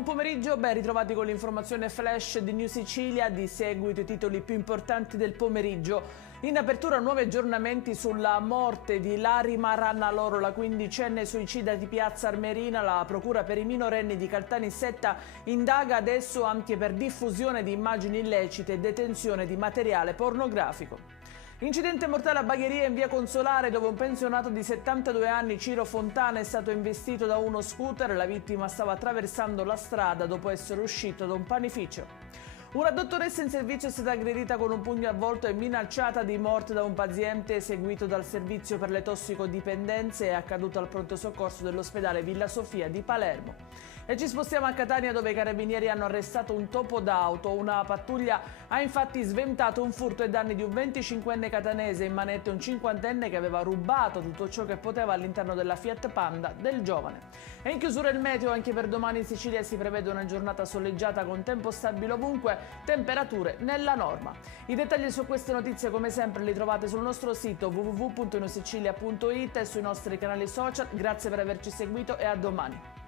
Buon pomeriggio, ben ritrovati con l'informazione flash di New Sicilia. Di seguito i titoli più importanti del pomeriggio. In apertura nuovi aggiornamenti sulla morte di Larima Rannaloro, la quindicenne suicida di Piazza Armerina. La procura per i minorenni di Caltanissetta indaga adesso anche per diffusione di immagini illecite e detenzione di materiale pornografico. Incidente mortale a Bagheria in via Consolare, dove un pensionato di 72 anni, Ciro Fontana, è stato investito da uno scooter. La vittima stava attraversando la strada dopo essere uscito da un panificio. Una dottoressa in servizio è stata aggredita con un pugno a volto e minacciata di morte da un paziente seguito dal servizio per le tossicodipendenze. È accaduto al pronto soccorso dell'ospedale Villa Sofia di Palermo. E ci spostiamo a Catania, dove i carabinieri hanno arrestato un topo d'auto. Una pattuglia ha infatti sventato un furto ai danni di un 25enne catanese, in manette un 50enne che aveva rubato tutto ciò che poteva all'interno della Fiat Panda del giovane. E in chiusura il meteo, anche per domani in Sicilia si prevede una giornata soleggiata con tempo stabile ovunque, temperature nella norma. I dettagli su queste notizie come sempre li trovate sul nostro sito www.newsicilia.it e sui nostri canali social. Grazie per averci seguito e a domani.